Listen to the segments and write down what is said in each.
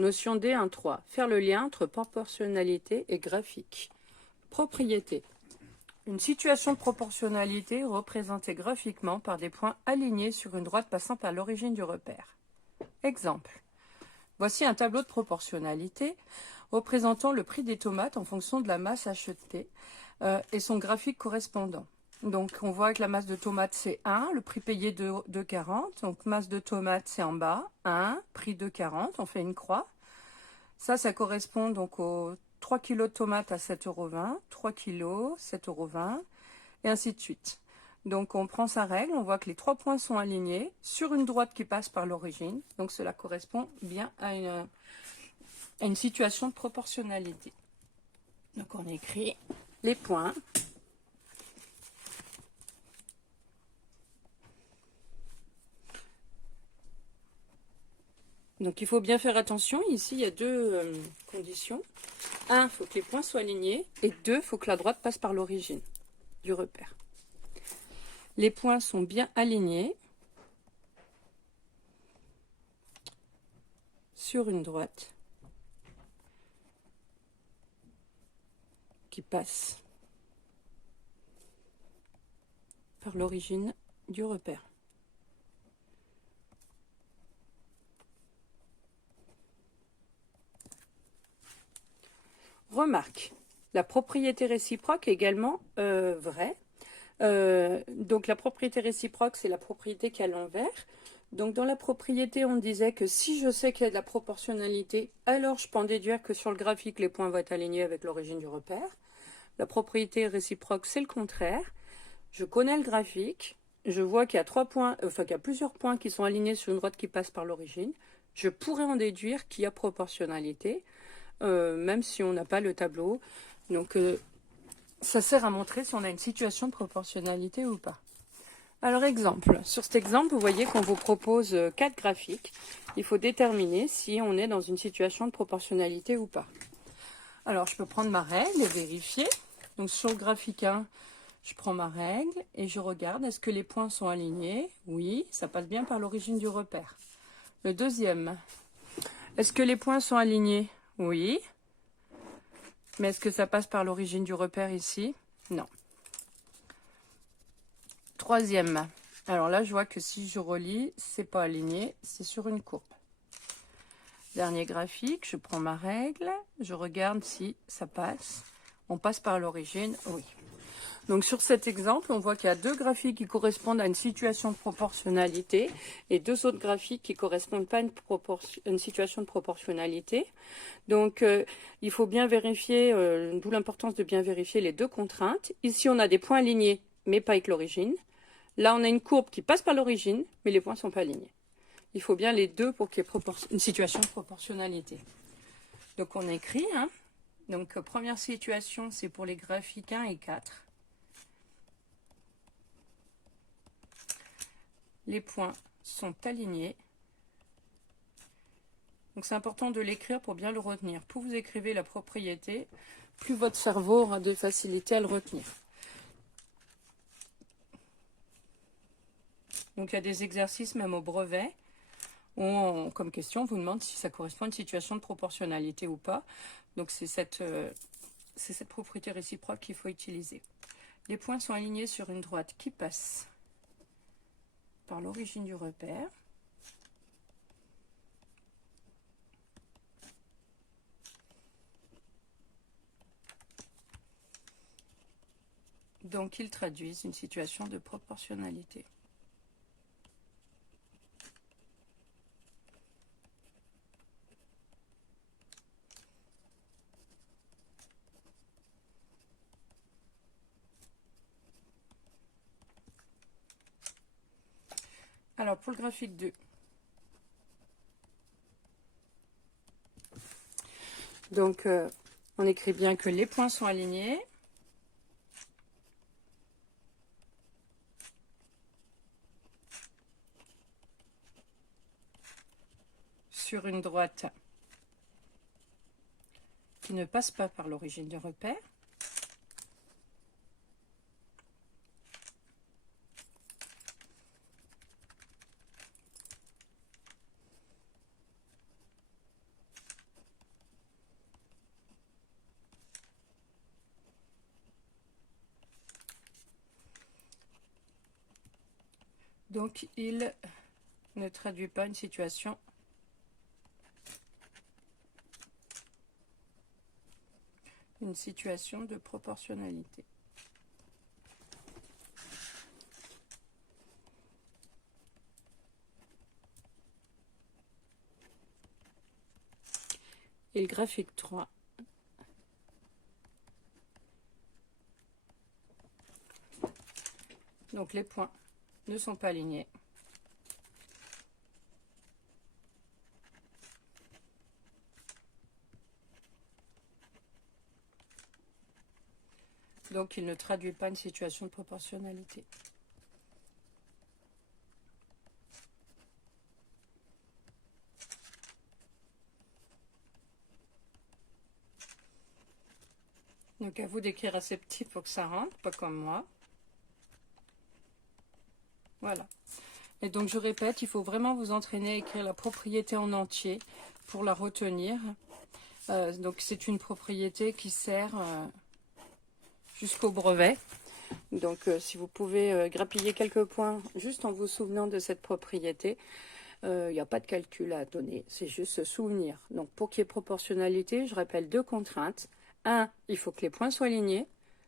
Notion D1.3. Faire le lien entre proportionnalité et graphique. Propriété. Une situation de proportionnalité représentée graphiquement par des points alignés sur une droite passant par l'origine du repère. Exemple. Voici un tableau de proportionnalité représentant le prix des tomates en fonction de la masse achetée et son graphique correspondant. Donc on voit que la masse de tomates c'est 1, le prix payé de 2,40. Donc masse de tomates c'est en bas, 1, prix 2,40, on fait une croix. Ça correspond donc aux 3 kg de tomates à 7,20 €, 3 kg, 7,20 €, et ainsi de suite. Donc on prend sa règle, on voit que les 3 points sont alignés sur une droite qui passe par l'origine. Donc cela correspond bien à une situation de proportionnalité. Donc on écrit les points. Donc il faut bien faire attention, ici il y a deux conditions. 1, il faut que les points soient alignés, et 2, il faut que la droite passe par l'origine du repère. Les points sont bien alignés sur une droite qui passe par l'origine du repère. Remarque, la propriété réciproque est également vraie. Donc la propriété réciproque, c'est la propriété qui est à l'envers. Donc dans la propriété, on disait que si je sais qu'il y a de la proportionnalité, alors je peux en déduire que sur le graphique, les points vont être alignés avec l'origine du repère. La propriété réciproque, c'est le contraire. Je connais le graphique, je vois qu'il y a qu'il y a plusieurs points qui sont alignés sur une droite qui passe par l'origine. Je pourrais en déduire qu'il y a proportionnalité, même si on n'a pas le tableau. Donc ça sert à montrer si on a une situation de proportionnalité ou pas. Alors exemple, sur cet exemple, vous voyez qu'on vous propose 4 graphiques. Il faut déterminer si on est dans une situation de proportionnalité ou pas. Alors je peux prendre ma règle et vérifier. Donc sur le graphique 1, je prends ma règle et je regarde, est-ce que les points sont alignés? Oui, ça passe bien par l'origine du repère. Le deuxième, est-ce que les points sont alignés? Oui. Mais est-ce que ça passe par l'origine du repère ici? Non. Troisième, alors là je vois que si je relis, c'est pas aligné, c'est sur une courbe. Dernier graphique, je prends ma règle, je regarde si ça passe. On passe par l'origine, oui. Donc sur cet exemple, on voit qu'il y a 2 graphiques qui correspondent à une situation de proportionnalité et 2 autres graphiques qui ne correspondent pas à une situation de proportionnalité. Donc il faut bien vérifier, d'où l'importance de bien vérifier les 2 contraintes. Ici, on a des points alignés, mais pas avec l'origine. Là, on a une courbe qui passe par l'origine, mais les points ne sont pas alignés. Il faut bien les 2 pour qu'il y ait une situation de proportionnalité. Donc on écrit, Donc première situation, c'est pour les graphiques 1 et 4. Les points sont alignés. Donc c'est important de l'écrire pour bien le retenir. Plus vous écrivez la propriété, plus votre cerveau aura de facilité à le retenir. Donc il y a des exercices même au brevet où comme question on vous demande si ça correspond à une situation de proportionnalité ou pas. Donc c'est cette propriété réciproque qu'il faut utiliser. Les points sont alignés sur une droite qui passe par l'origine du repère. Donc ils traduisent une situation de proportionnalité. Alors pour le graphique 2, donc on écrit bien que les points sont alignés. Sur une droite qui ne passe pas par l'origine du repère. Donc, il ne traduit pas une situation de proportionnalité. Et le graphique 3. Donc les points ne sont pas alignés. Donc il ne traduit pas une situation de proportionnalité. Donc à vous d'écrire assez petit pour que ça rentre, pas comme moi. Voilà. Et donc je répète, il faut vraiment vous entraîner à écrire la propriété en entier pour la retenir. Donc c'est une propriété qui sert jusqu'au brevet. Donc si vous pouvez grappiller quelques points juste en vous souvenant de cette propriété, il n'y a pas de calcul à donner, c'est juste se souvenir. Donc pour qu'il y ait proportionnalité, je rappelle deux contraintes. 1, il faut que les points soient alignés.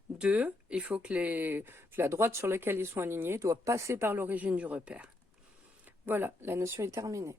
2, il faut que la droite sur laquelle ils sont alignés doit passer par l'origine du repère. Voilà, la notion est terminée.